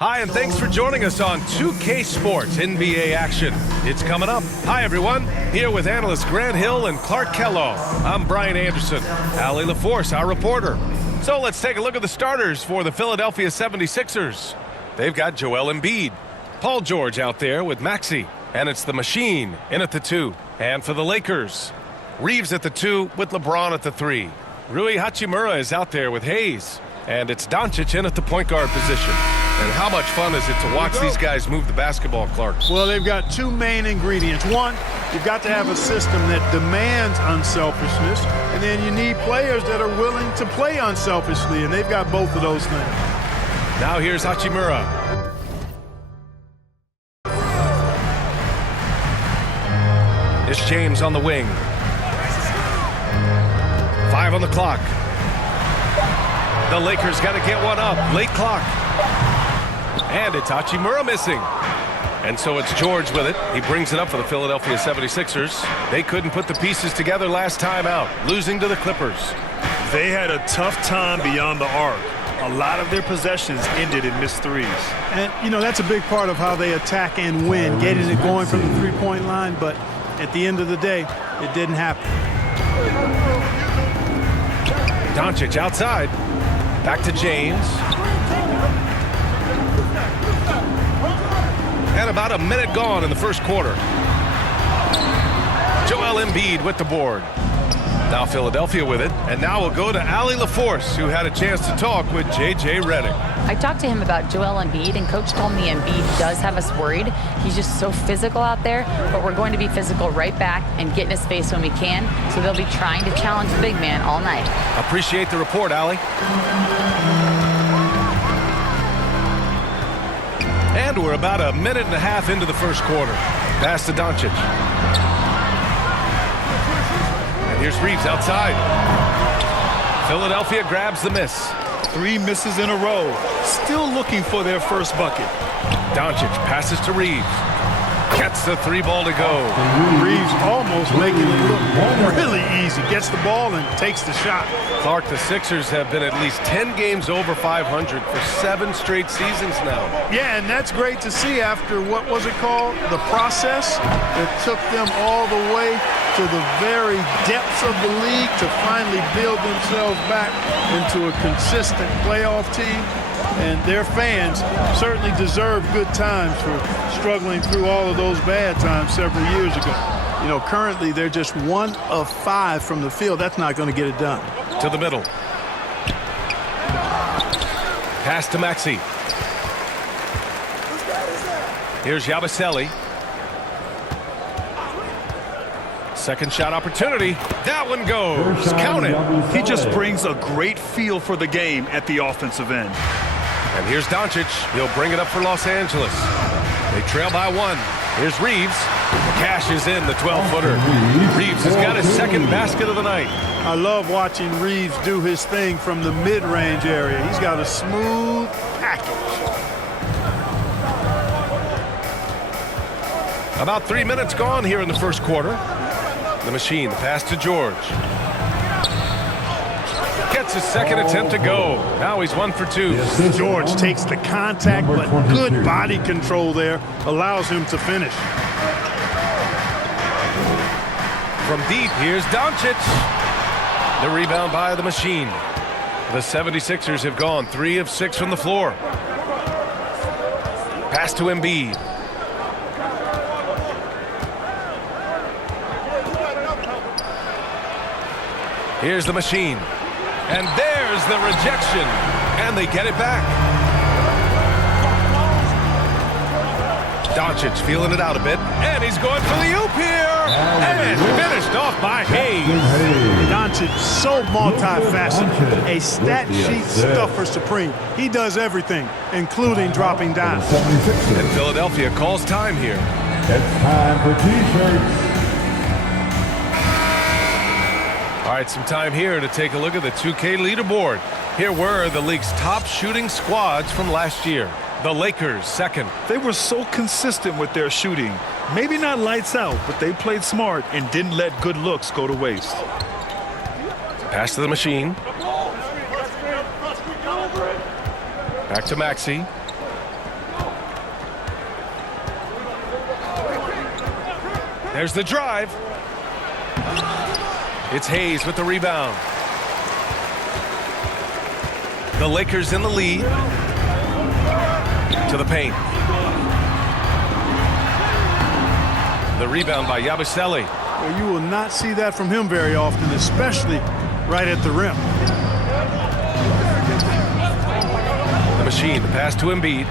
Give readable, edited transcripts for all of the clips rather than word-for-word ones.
Hi, and thanks for joining us on 2K Sports NBA action. It's coming up. Hi, everyone. Here with analysts Grant Hill and Clark Kellogg. I'm Brian Anderson. Allie LaForce, our reporter. So let's take a look at the starters for the Philadelphia 76ers. They've got Joel Embiid, Paul George out there with Maxey, and it's the Machine in at the 2. And for the Lakers, Reeves at the 2 with LeBron at the 3. Rui Hachimura is out there with Hayes, and it's Doncic in at the point guard position. And how much fun is it to watch these guys move the basketball, Clark? Well, they've got two main ingredients. One, you've got to have a system that demands unselfishness, and then you need players that are willing to play unselfishly, and they've got both of those things. Now here's Hachimura. It's James on the wing. 5 on the clock. The Lakers got to get one up. Late clock. And it's Hachimura missing. And so it's George with it. He brings it up for the Philadelphia 76ers. They couldn't put the pieces together last time out, losing to the Clippers. They had a tough time beyond the arc. A lot of their possessions ended in missed threes. And, you know, that's a big part of how they attack and win, getting it going from the three-point line. But at the end of the day, it didn't happen. Doncic outside. Back to James. And about a minute gone in the first quarter. Joel Embiid with the board. Now Philadelphia with it. And now we'll go to Allie LaForce, who had a chance to talk with J.J. Redick. I talked to him about Joel Embiid, and Coach told me Embiid does have us worried. He's just so physical out there, but we're going to be physical right back and get in his face when we can. So they'll be trying to challenge the big man all night. Appreciate the report, Allie. And we're about a minute and a half into the first quarter. Pass to Doncic. And here's Reeves outside. Philadelphia grabs the miss. 3 misses in a row. Still looking for their first bucket. Doncic passes to Reeves. Gets the 3-ball to go. Reeves almost making it look really easy. Gets the ball and takes the shot. Clark, the Sixers have been at least 10 games over 500 for 7 straight seasons now. Yeah, and that's great to see after, what was it called? The process that took them all the way to the very depths of the league to finally build themselves back into a consistent playoff team. And their fans certainly deserve good times for struggling through all of those bad times several years ago. You know, currently they're just 1 of 5 from the field. That's not going to get it done. To the middle. Pass to Maxey. Here's Yabusele. Second shot opportunity. That one goes. Count it. He just brings a great feel for the game at the offensive end. And here's Doncic. He'll bring it up for Los Angeles. They trail by 1. Here's Reeves. Cashes in the 12-footer. Reeves has got his second basket of the night. I love watching Reeves do his thing from the mid-range area. He's got a smooth package. About 3 minutes gone here in the first quarter. The Machine, the pass to George. Gets his second attempt to go. Now he's 1 for 2. George takes the contact, but good body control there allows him to finish. From deep, here's Doncic. The rebound by the Machine. The 76ers have gone 3 of 6 from the floor. Pass to Embiid. Here's the Machine. And there's the rejection. And they get it back. Doncic feeling it out a bit. And he's going for the oop here. And finished off by Hayes. Doncic, so multifaceted. A stat sheet stuffer supreme. He does everything, including dropping dimes. And Philadelphia calls time here. It's time for T-shirts. All right, some time here to take a look at the 2K leaderboard. Here were the league's top shooting squads from last year. The Lakers, second. They were so consistent with their shooting. Maybe not lights out, but they played smart and didn't let good looks go to waste. Pass to the Machine. Back to Maxey. There's the drive. It's Hayes with the rebound. The Lakers in the lead. To the paint. The rebound by Yabusele. Well, you will not see that from him very often, especially right at the rim. The Machine, the pass to Embiid.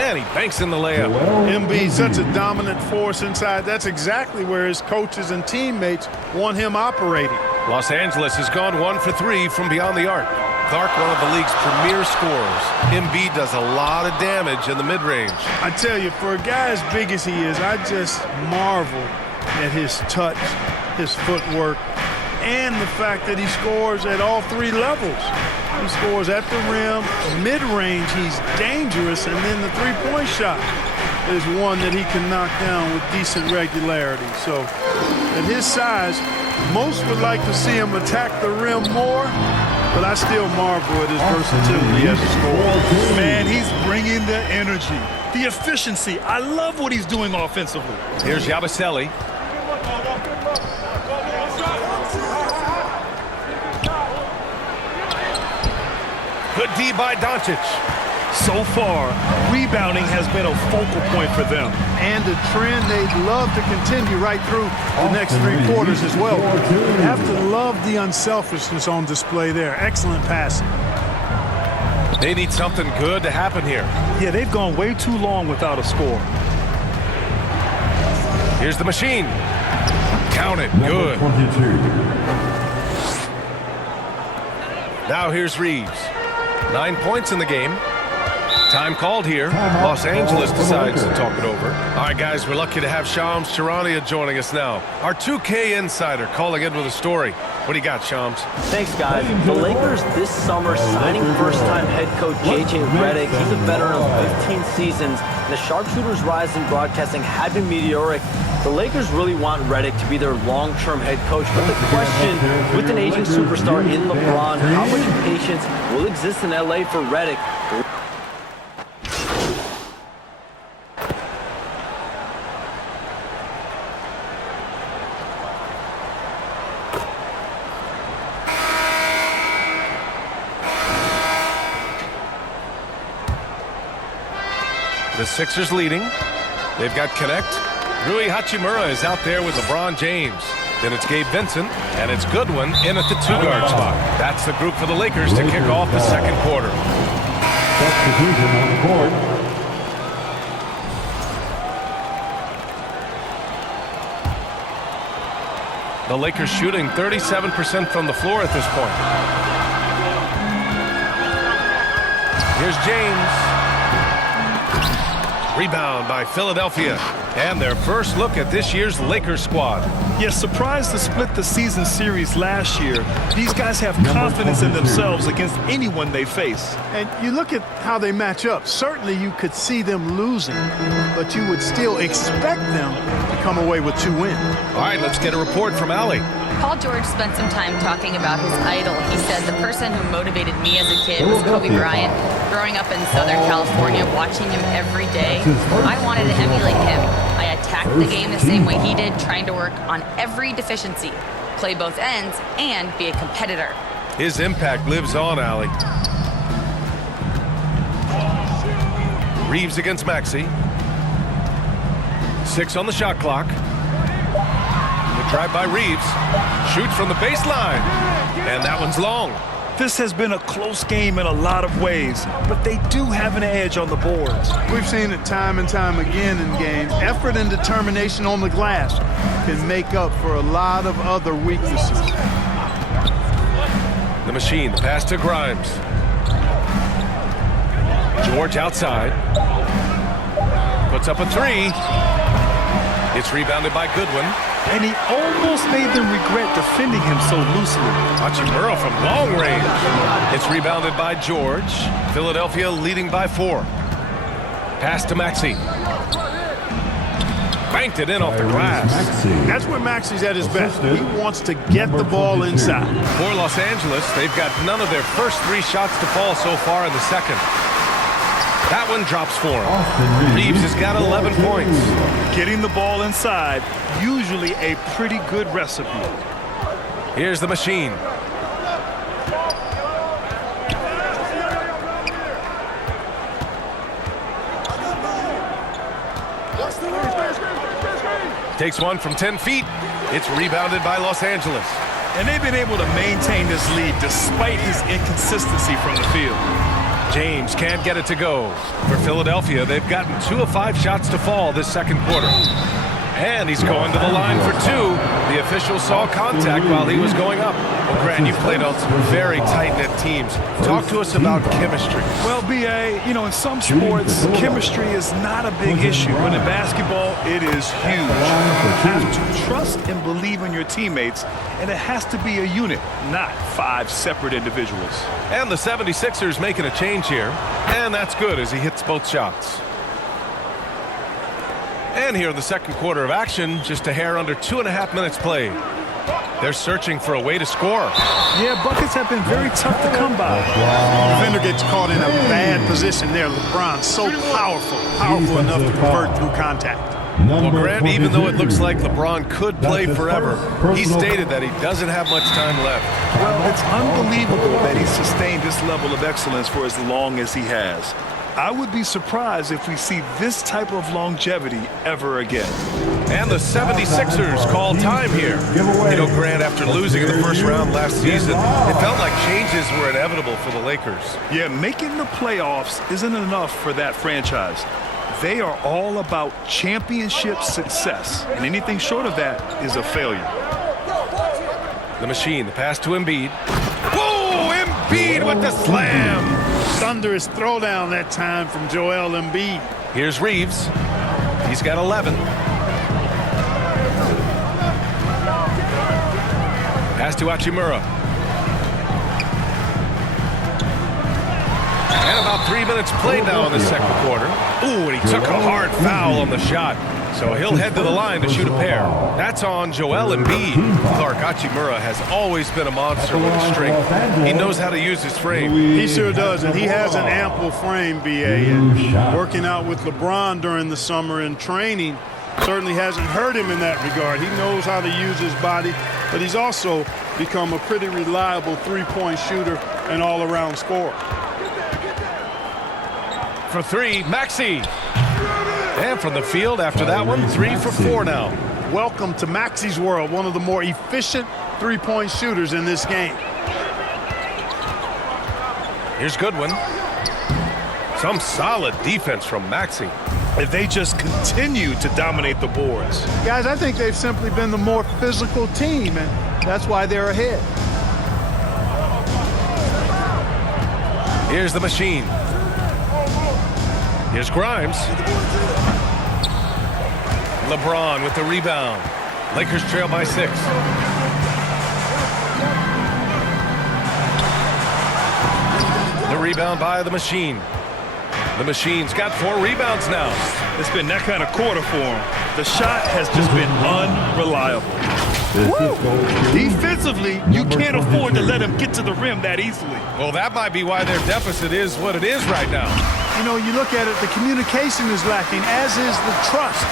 And he banks in the layup. Embiid, such a dominant force inside. That's exactly where his coaches and teammates want him operating. Los Angeles has gone 1 for 3 from beyond the arc. Clark, one of the league's premier scorers. Embiid does a lot of damage in the mid-range. I tell you, for a guy as big as he is, I just marvel at his touch, his footwork, and the fact that he scores at all 3 levels. He scores at the rim, mid-range, he's dangerous, and then the three-point shot is one that he can knock down with decent regularity. So at his size, most would like to see him attack the rim more, but I still marvel at his versatility as a scorer. Man, he's bringing the energy, the efficiency. I love what he's doing offensively. Here's Yabusele. Good D by Doncic. So far, rebounding has been a focal point for them. And a trend they'd love to continue right through the next 3 quarters as well. You have to love the unselfishness on display there. Excellent passing. They need something good to happen here. Yeah, they've gone way too long without a score. Here's the Machine. Count it. Good. 22. Now here's Reeves. 9 points in the game. Time called here. Los Angeles decides to talk it over. All right, guys, we're lucky to have Shams Charania joining us now. Our 2K insider calling in with a story. What do you got, Shams? Thanks, guys. The Lakers this summer signing first-time head coach J.J. Redick. He's a veteran of 15 seasons. And the sharpshooter's rise in broadcasting had been meteoric. The Lakers really want Redick to be their long-term head coach. But the question, with an aging superstar in LeBron, how much patience will exist in L.A. for Redick? The Sixers leading. They've got Connect. Rui Hachimura is out there with LeBron James. Then it's Gabe Vincent, and it's Goodwin in at the 2-guard spot. That's the group for the Lakers to kick off the second quarter. Substitution on the court. The Lakers shooting 37% from the floor at this point. Here's James. Rebound by Philadelphia. And their first look at this year's Lakers squad. Yeah, surprised to split the season series last year. These guys have confidence in themselves against anyone they face. And you look at how they match up. Certainly you could see them losing, but you would still expect them to come away with 2 wins. All right, let's get a report from Allie. Paul George spent some time talking about his idol. He said, the person who motivated me as a kid was Kobe Bryant. Growing up in Southern California, watching him every day, I wanted to emulate him. I attacked the game the same way he did, trying to work on every deficiency, play both ends, and be a competitor. His impact lives on, Allie. Reeves against Maxey. 6 on the shot clock. The drive by Reeves. Shoots from the baseline. And that one's long. This has been a close game in a lot of ways, but they do have an edge on the boards. We've seen it time and time again in games. Effort and determination on the glass can make up for a lot of other weaknesses. The Machine, the pass to Grimes. George outside. Puts up a 3. It's rebounded by Goodwin. And he almost made them regret defending him so loosely. Hachimura from long range. It's rebounded by George. Philadelphia leading by 4. Pass to Maxey. Banked it in off the glass. That's where Maxey's at his best. He wants to get the ball inside. For Los Angeles, they've got none of their first 3 shots to fall so far in the second. That one drops for him. Reeves has got 11 points. Getting the ball inside, usually a pretty good recipe. Here's the machine. Takes one from 10 feet. It's rebounded by Los Angeles. And they've been able to maintain this lead despite his inconsistency from the field. James can't get it to go. For Philadelphia, they've gotten 2 of 5 shots to fall this second quarter. And he's going to the line for 2. The official saw contact while he was going up. Well, Grant, you've played on some very tight-knit teams. Talk to us about chemistry. Well, B.A., you know, in some sports, chemistry is not a big issue. But in basketball, it is huge. You have to trust and believe in your teammates, and it has to be a unit, not 5 separate individuals. And the 76ers making a change here. And that's good as he hits both shots. And here in the second quarter of action, just a hair under 2.5 minutes played. They're searching for a way to score. Yeah, buckets have been very tough to come by. Defender gets caught in a bad position there. LeBron so powerful enough to convert through contact. Well, Grant, even though it looks like LeBron could play forever, he stated that he doesn't have much time left. Well, it's unbelievable that he's sustained this level of excellence for as long as he has. I would be surprised if we see this type of longevity ever again. And the 76ers call time here. You know, Grant, after losing in the first round last season, it felt like changes were inevitable for the Lakers. Yeah, making the playoffs isn't enough for that franchise. They are all about championship success, and anything short of that is a failure. The machine, the pass to Embiid. Whoa, Embiid with the slam! Thunderous throwdown that time from Joel Embiid. Here's Reeves. He's got 11. Pass to Hachimura. And about 3 minutes played now in the second quarter. Ooh, and he took a hard foul on the shot. So he'll head to the line to shoot a pair. That's on Joel Embiid. Clark, Hachimura has always been a monster with his strength. He knows how to use his frame. He sure does, and he has an ample frame, B.A. And working out with LeBron during the summer and training certainly hasn't hurt him in that regard. He knows how to use his body, but he's also become a pretty reliable three-point shooter and all-around scorer. For 3, Maxey. And from the field after that one, 3 for 4 now. Welcome to Maxey's world, one of the more efficient three-point shooters in this game. Here's Goodwin. Some solid defense from Maxey. If they just continue to dominate the boards. Guys, I think they've simply been the more physical team, and that's why they're ahead. Here's the machine. Here's Grimes. LeBron with the rebound. Lakers trail by 6. The rebound by the machine. The machine's got 4 rebounds now. It's been that kind of quarter for him. The shot has just been unreliable. Defensively, you can't afford to let him get to the rim that easily. Well, that might be why their deficit is what it is right now. You know, you look at it, the communication is lacking, as is the trust.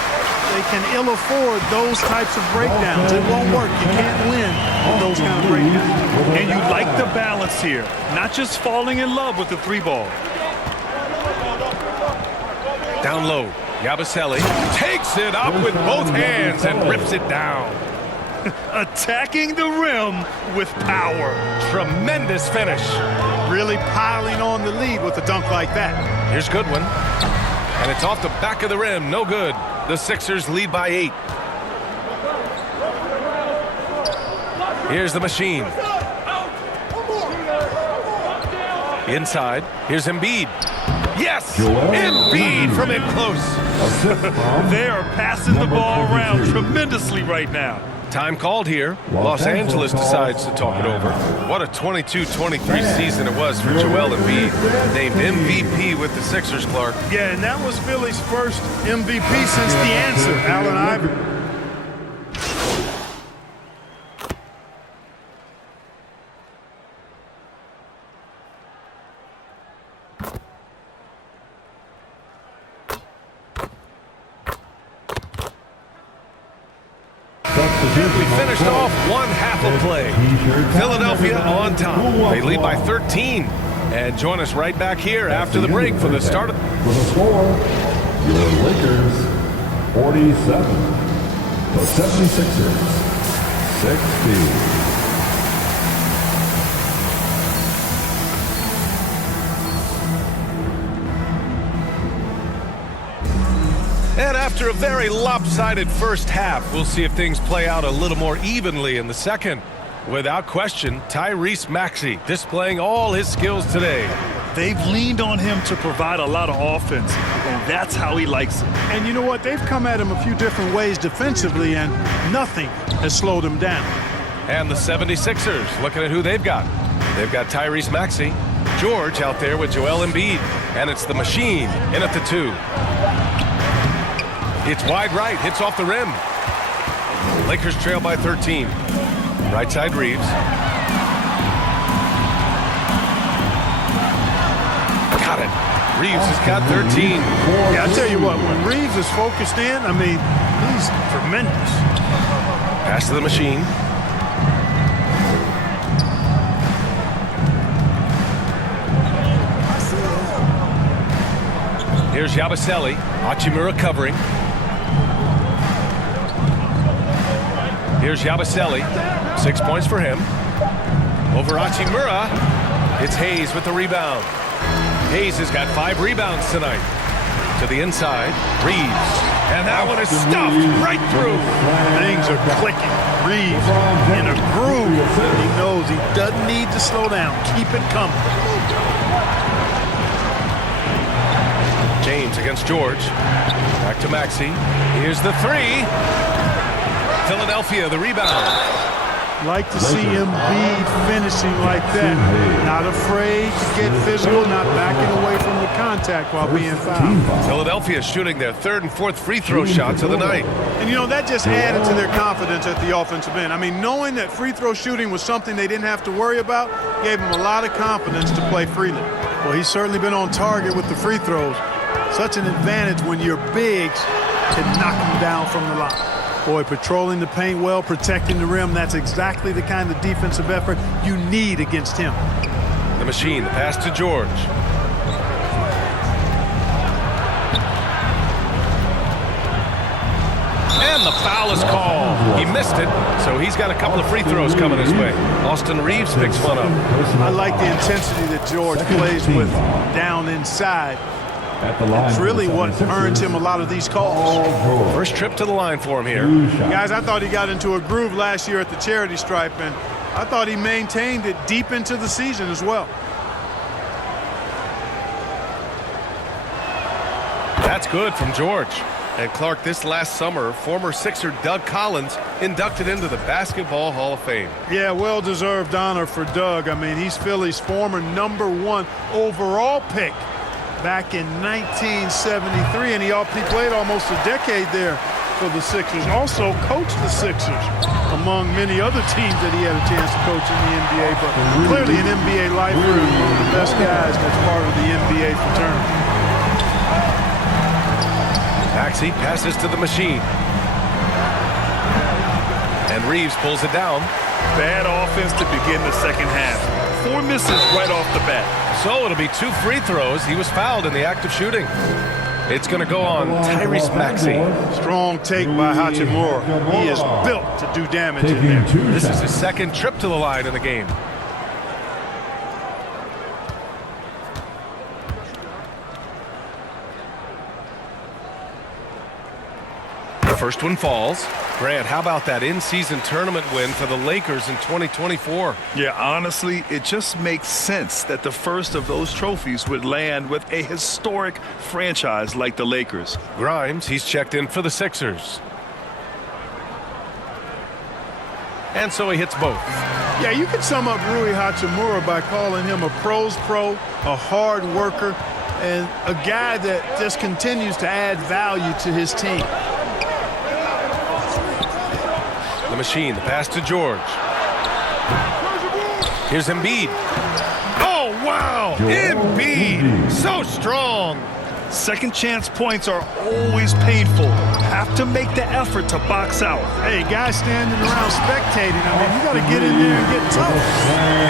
They can ill afford those types of breakdowns. It won't work. You can't win with those kind of breakdowns. And you like the balance here, not just falling in love with the 3-ball. Down low, Yabusele takes it up with both hands and rips it down. Attacking the rim with power. Tremendous finish. Really piling on the lead with a dunk like that. Here's Goodwin. And it's off the back of the rim. No good. The Sixers lead by 8. Here's the machine. Inside. Here's Embiid. Yes! Embiid from in close. They are passing the ball around tremendously right now. Time called here. Los Angeles decides to talk it over. What a 22-23 season it was for Joel Embiid. Named MVP with the Sixers, Clark. Yeah, and that was Philly's first MVP since the answer, Allen Iverson. second, we finished off one half of play. Philadelphia on top. They lead by 13. And join us right back here after the break for the start of... For the score, your Lakers 47. The 76ers 60. And after a very lopsided first half, we'll see if things play out a little more evenly in the second. Without question, Tyrese Maxey displaying all his skills today. They've leaned on him to provide a lot of offense, and that's how he likes it. And you know what? They've come at him a few different ways defensively, and nothing has slowed him down. And the 76ers, looking at who they've got. They've got Tyrese Maxey, George out there with Joel Embiid, and it's the machine in at the 2. It's wide right, hits off the rim. Lakers trail by 13. Right side, Reeves. Got it. Reeves has got 13. Yeah, I tell you what, when Reeves is focused in, I mean, he's tremendous. Pass to the machine. Here's Yabusele. Hachimura covering. Here's Yabusele. 6 points for him. Over Hachimura. It's Hayes with the rebound. Hayes has got 5 rebounds tonight. To the inside. Reeves. And that one is stuffed right through. Things are clicking. Reeves in a groove. He knows he doesn't need to slow down. Keep it coming. James against George. Back to Maxey. Here's the 3. Philadelphia, the rebound. Like to see Embiid finishing like that. Not afraid to get physical, not backing away from the contact while being fouled. Philadelphia shooting their 3rd and 4th free throw shots of the night. And, you know, that just added to their confidence at the offensive end. I mean, knowing that free throw shooting was something they didn't have to worry about gave them a lot of confidence to play freely. Well, he's certainly been on target with the free throws. Such an advantage when your bigs can knock them down from the line. Boy, patrolling the paint well, protecting the rim, that's exactly the kind of defensive effort you need against him. The machine, the pass to George. And the foul is called. He missed it, so he's got a couple of free throws coming his way. Austin Reeves picks one up. I like the intensity that George plays with down inside. It's really what earns him a lot of these calls. First trip to the line for him here. Guys, I thought he got into a groove last year at the charity stripe, and I thought he maintained it deep into the season as well. That's good from George. And Clark, this last summer, former Sixer Doug Collins inducted into the Basketball Hall of Fame. Yeah, well-deserved honor for Doug. I mean, he's Philly's former #1 overall pick back in 1973, and he played almost a decade there for the Sixers. Also coached the Sixers, among many other teams that he had a chance to coach in the NBA, but clearly an NBA lifer and one of the best guys that's part of the NBA fraternity. Maxey passes to the machine. And Reeves pulls it down. Bad offense to begin the second half. 4 misses right off the bat. So it'll be 2 free throws. He was fouled in the act of shooting. It's going to go on Tyrese Maxey. Strong take by Hachimura. He is built to do damage in there. This is his 2nd trip to the line in the game. The first one falls. Grant, how about that in-season tournament win for the Lakers in 2024? Yeah, honestly, it just makes sense that the first of those trophies would land with a historic franchise like the Lakers. Grimes, he's checked in for the Sixers. And so he hits both. Yeah, you could sum up Rui Hachimura by calling him a pro's pro, a hard worker, and a guy that just continues to add value to his team. The machine, the pass to George. Here's Embiid. Oh, wow! Embiid! So strong! Second chance points are always painful. Have to make the effort to box out. Hey, guys standing around spectating, I mean, you got to get in there and get tough.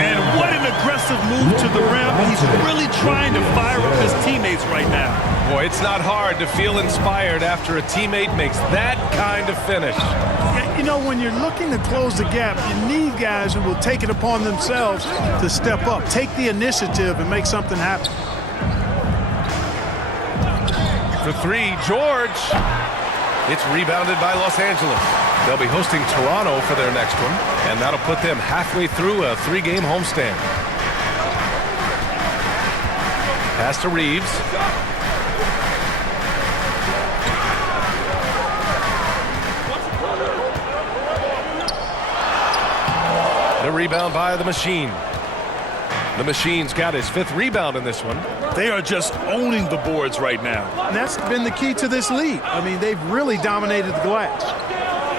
And what an aggressive move to the rim. He's really trying to fire up his teammates right now. Boy, it's not hard to feel inspired after a teammate makes that kind of finish. You know, when you're looking to close the gap, you need guys who will take it upon themselves to step up, take the initiative, and make something happen. For three, George. It's rebounded by Los Angeles. They'll be hosting Toronto for their next one, and that'll put them halfway through a 3-game homestand. Pass to Reeves. The rebound by the Machine. The Machine's got his 5th rebound in this one. They are just owning the boards right now. And that's been the key to this lead. I mean, they've really dominated the glass.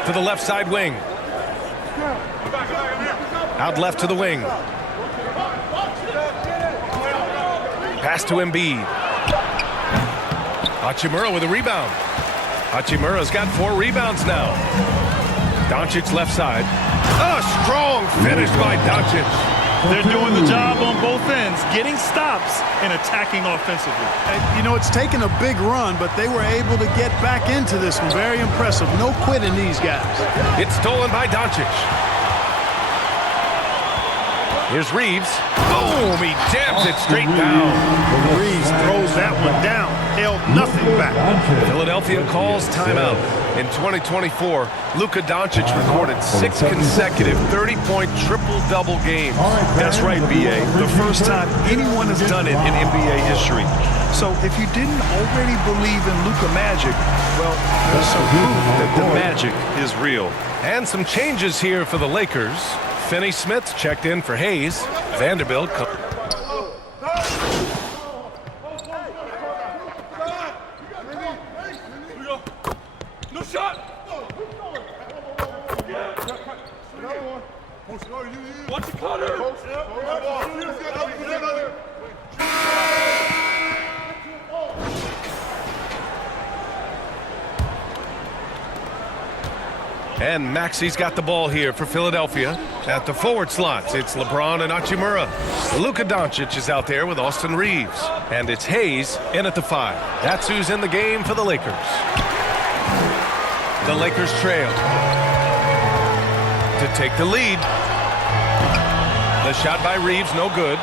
To the left side wing. Out left to the wing. Pass to Embiid. Hachimura with a rebound. Hachimura's got 4 rebounds now. Doncic left side. A strong finish by Doncic. They're doing the job on both ends, getting stops and attacking offensively. You know, it's taken a big run, but they were able to get back into this one. Very impressive. No quitting these guys. It's stolen by Doncic. Here's Reeves. Boom! He jams it straight down. Reeves throws that one down. Held nothing back. Philadelphia calls timeout. In 2024, Luka Doncic recorded 6 consecutive 30-point triple-double games. That's right, B.A. The first time anyone has done it in NBA history. So if you didn't already believe in Luka Magic, well, there's some proof that the magic is real. And some changes here for the Lakers. Finney Smith checked in for Hayes. Vanderbilt. No shot! Watch the cutter! And Maxi's got the ball here for Philadelphia. At the forward slots, it's LeBron and Hachimura. Luka Doncic is out there with Austin Reeves. And it's Hayes in at the 5. That's who's in the game for the Lakers. The Lakers trail to take the lead. The shot by Reeves, no good.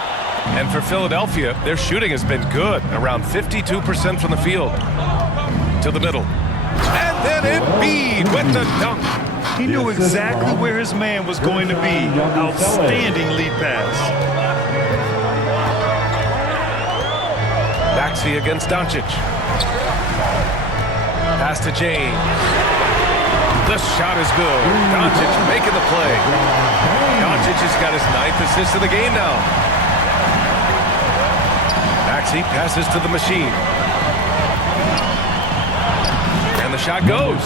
And for Philadelphia, their shooting has been good, around 52% from the field. To the middle. And then Embiid with the dunk. He knew exactly where his man was going to be. Outstanding lead pass. Maxey against Doncic. Pass to James. The shot is good. Doncic making the play. Doncic has got his 9th assist of the game now. Maxey passes to the Machine. And the shot goes.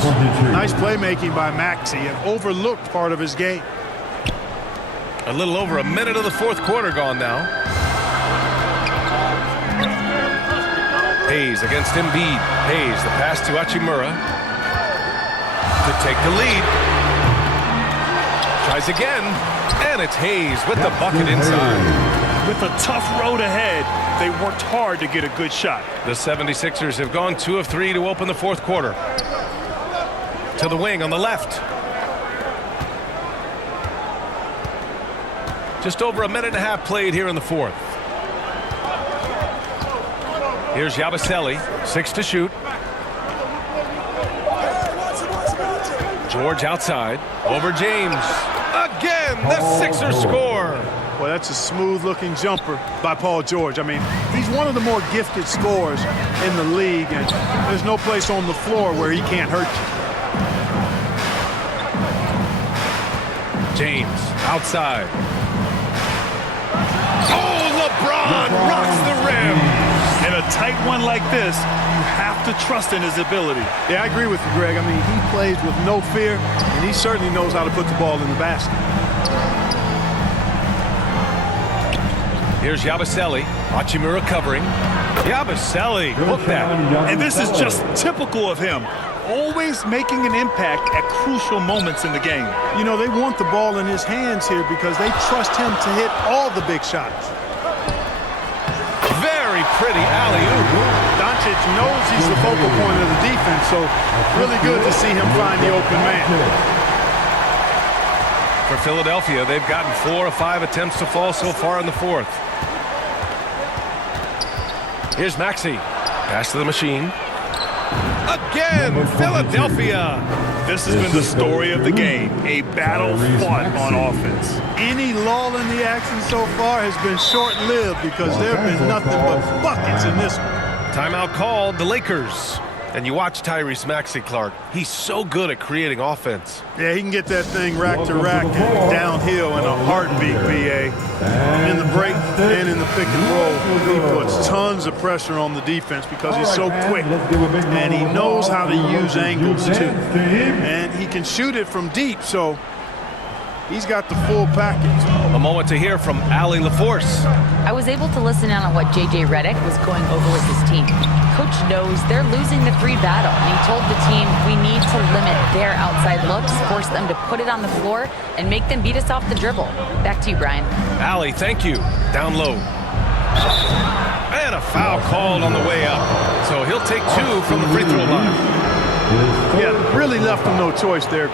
Nice playmaking by Maxey, an overlooked part of his game. A little over a minute of the 4th quarter gone now. Hayes against Embiid. Hayes, the pass to Hachimura. To take the lead. Tries again. And it's Hayes with the bucket inside. With a tough road ahead, they worked hard to get a good shot. The 76ers have gone 2 of 3 to open the 4th quarter. To the wing on the left. Just over a minute and a half played here in the 4th. Here's Yabusele, 6 to shoot. George outside, over James. Again, the Sixers score. Well, that's a smooth-looking jumper by Paul George. I mean, he's one of the more gifted scorers in the league, and there's no place on the floor where he can't hurt you. James outside. Oh, LeBron rocks the rim. In a tight one like this, you have to trust in his ability. Yeah, I agree with you, Greg. I mean, he plays with no fear, and he certainly knows how to put the ball in the basket. Here's Yabusele. Hachimura covering. Yabusele, hook that. And this is just typical of him. Always making an impact at crucial moments in the game. You know, they want the ball in his hands here because they trust him to hit all the big shots. Very pretty alley-oop. Doncic knows he's the focal point of the defense, so really good to see him find the open man. For Philadelphia, they've gotten 4 of 5 attempts to fall so far in the fourth. Here's Maxey. Pass to the machine. Again, Philadelphia. This has been the story of the game. A battle fought on offense. Any lull in the action so far has been short-lived because there have been nothing but buckets in this one. Timeout called, the Lakers. And you watch Tyrese Maxey, Clark. He's so good at creating offense. Yeah, he can get that thing rack to rack and downhill in a heartbeat, BA. In the break and in the pick and roll, he puts tons of pressure on the defense because he's so quick. And he knows how to use angles, too. And he can shoot it from deep, so he's got the full package. A moment to hear from Allie LaForce. I was able to listen in on what J.J. Redick was going over with his team. Coach knows they're losing the 3 battle, and he told the team we need to limit their outside looks, force them to put it on the floor, and make them beat us off the dribble. Back to you, Brian. Allie, thank you. Down low. And a foul called on the way up. So he'll take 2 from the free throw line. Yeah, really left him no choice there.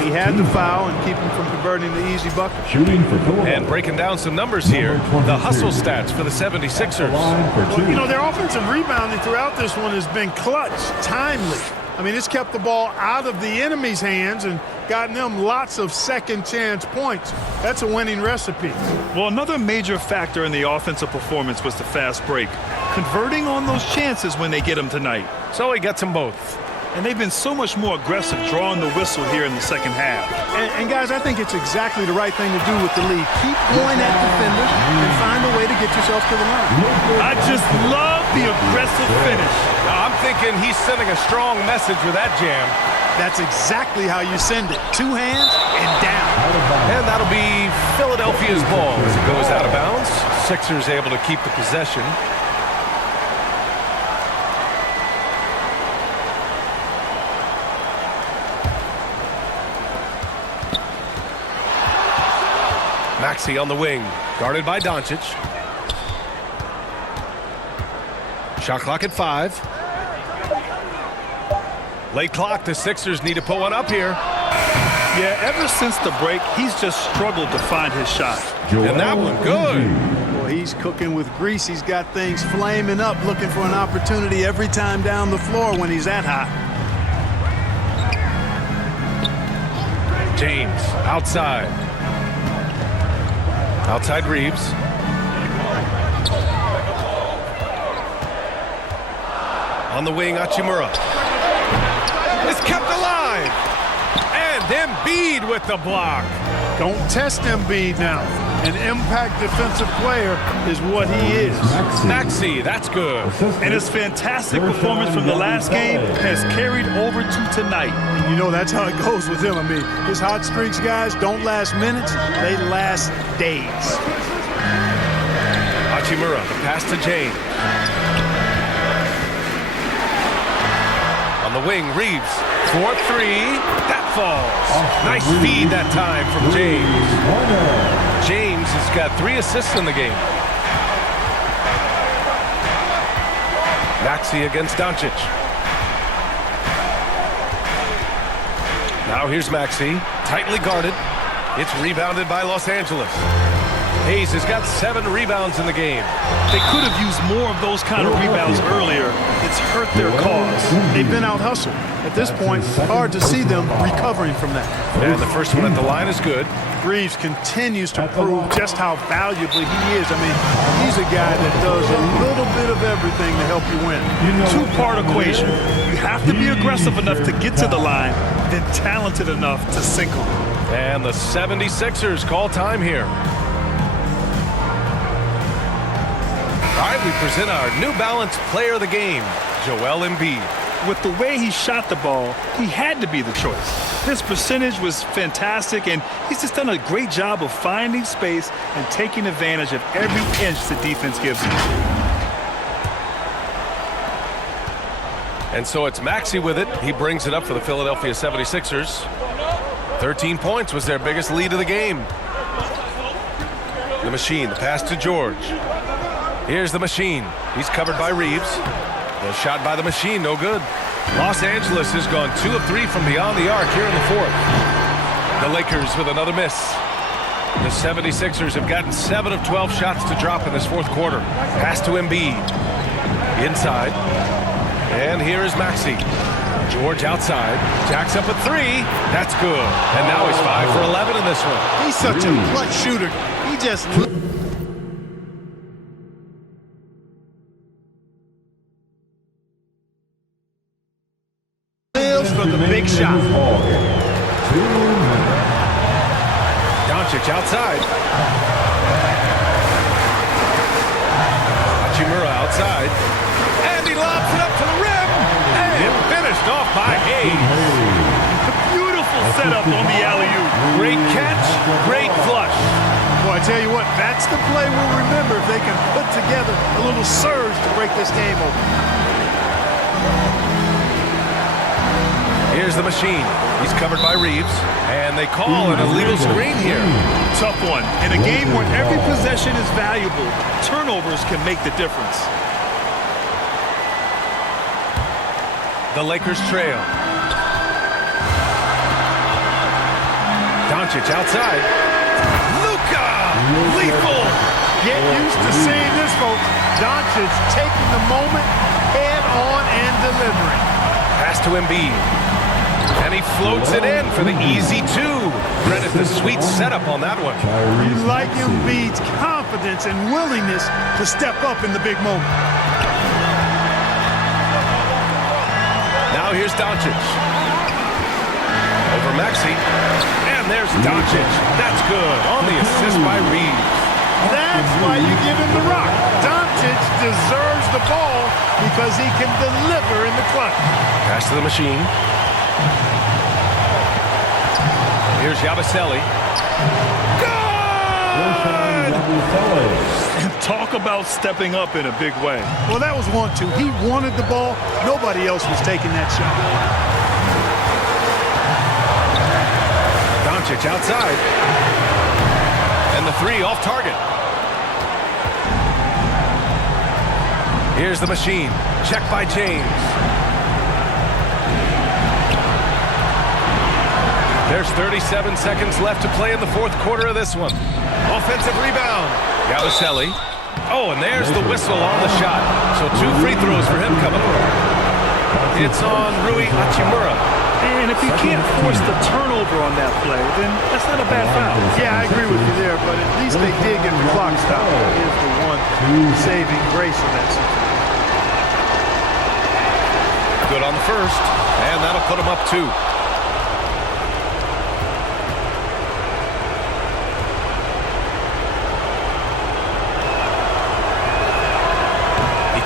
He had to foul and keep him from converting the easy bucket. Shooting for Philadelphia. And breaking down some numbers here, the hustle stats for the 76ers. Well, you know, their offensive rebounding throughout this one has been clutch, timely. I mean, it's kept the ball out of the enemy's hands and gotten them lots of second-chance points. That's a winning recipe. Well, another major factor in the offensive performance was the fast break. Converting on those chances when they get them tonight. So he gets them both. And they've been so much more aggressive drawing the whistle here in the second half. And guys, I think it's exactly the right thing to do with the lead. Keep going at defenders and find a way to get yourself to the line. I just love the aggressive finish. I'm thinking he's sending a strong message with that jam. That's exactly how you send it. 2 hands and down. And that'll be Philadelphia's ball as it goes out of bounds. Sixers able to keep the possession. Maxey on the wing, guarded by Doncic. Shot clock at 5. Late clock, the Sixers need to put one up here. Yeah, ever since the break, he's just struggled to find his shot. And that one good. Well, he's cooking with grease. He's got things flaming up, looking for an opportunity every time down the floor when he's that hot. James, outside. Outside Reeves. On the wing, Hachimura. It's kept alive. And Embiid with the block. Don't test Embiid now. An impact defensive player is what he is. Maxey, that's good. And his fantastic performance from the last game has carried over to tonight. And you know that's how it goes with him. I mean, his hot streaks, guys, don't last minutes. They last days. Hachimura, the pass to James. On the wing, Reeves. 4-3. That falls. Nice feed that time from James. James has got 3 assists in the game. Maxey against Doncic. Now here's Maxey, tightly guarded. It's rebounded by Los Angeles. Hayes has got 7 rebounds in the game. They could have used more of those kind of rebounds earlier. It's hurt their cause. They've been out-hustled. At this point, hard to see them recovering from that. And the first one at the line is good. Reeves continues to prove just how valuable he is. I mean, he's a guy that does a little bit of everything to help you win. 2-part equation. You have to be aggressive enough to get to the line, then talented enough to sink them. And the 76ers call time here. All right, we present our New Balance Player of the Game, Joel Embiid. with the way he shot the ball, he had to be the choice. His percentage was fantastic, and he's just done a great job of finding space and taking advantage of every inch the defense gives him. And so it's Maxey with it. He brings it up for the Philadelphia 76ers. 13 points was their biggest lead of the game. The machine, the pass to George. Here's the machine. He's covered by Reeves. The shot by the machine, no good. Los Angeles has gone 2 of 3 from beyond the arc here in the fourth. The Lakers with another miss. The 76ers have gotten 7 of 12 shots to drop in this fourth quarter. Pass to Embiid. Inside. And here is Maxey. George outside. Jacks up a 3. That's good. And now he's 5 for 11 in this one. He's such a clutch shooter. He just lives for the big shot. Doncic outside. Hachimura outside. And he lobs it up to the rim. And finished off by Hayes. Beautiful setup on the alley-oop. Great catch, great flush. Boy, I tell you what, that's the play we'll remember if they can put together a little surge to break this game open. Here's the machine. He's covered by Reeves. And they call an illegal screen here. Tough one. In a game where every possession is valuable, turnovers can make the difference. The Lakers trail. Doncic outside. Luka! Lethal! Get used to seeing this, folks. Doncic taking the moment head on and delivering. Pass to Embiid. And he floats it in for the easy 2. Credit the sweet setup on that one. You like Embiid's confidence and willingness to step up in the big moment. Now here's Doncic. Over Maxey. And there's Doncic. That's good. On the assist by Reeves. That's why you give him the rock. Doncic deserves the ball because he can deliver in the clutch. Pass to the machine. Here's Yabusele. Good! And talk about stepping up in a big way. Well, that was 1-2. He wanted the ball. Nobody else was taking that shot. Doncic outside. And the 3 off target. Here's the machine. Check by James. There's 37 seconds left to play in the fourth quarter of this one. Offensive rebound. Yabusele. Oh, and there's the whistle on the shot. So 2 free throws for him coming up. It's on Rui Hachimura. And if you can't force the turnover on that play, then that's not a bad foul. Yeah, I agree with you there, but at least they did get the clock stopped. Here's the one saving grace of that situation. Good on the first, and that'll put him up 2.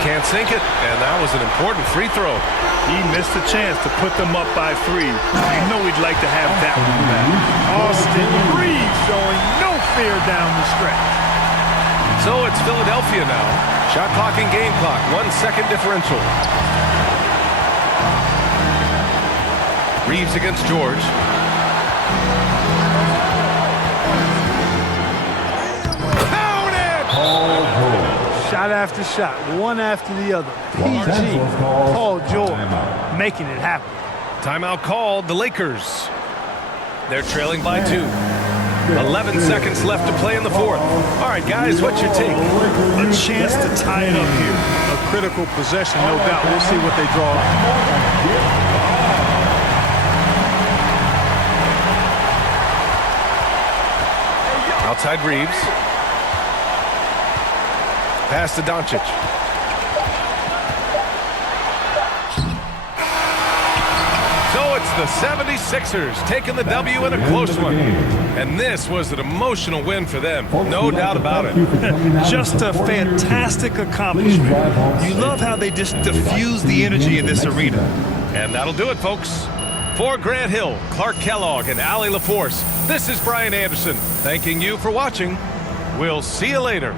Can't sink it, and that was an important free throw. He missed a chance to put them up by 3. You know he'd like to have that one back. Austin Reeves showing no fear down the stretch. So it's Philadelphia now. Shot clock and game clock, 1 second differential. Reeves against George. Count it! Shot after shot, one after the other. PG, Paul George, making it happen. Timeout called, the Lakers. They're trailing by 2. 11 seconds left to play in the fourth. All right, guys, what's your take? A chance to tie it up here. A critical possession, no doubt. We'll see what they draw. Outside Reeves. Pass to Doncic. So it's the 76ers taking the W in a close one. And this was an emotional win for them, no doubt about it. Just a fantastic accomplishment. You love how they just diffuse the energy in this arena. And that'll do it, folks. For Grant Hill, Clark Kellogg, and Allie LaForce, this is Brian Anderson, thanking you for watching. We'll see you later.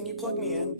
Can you plug me in?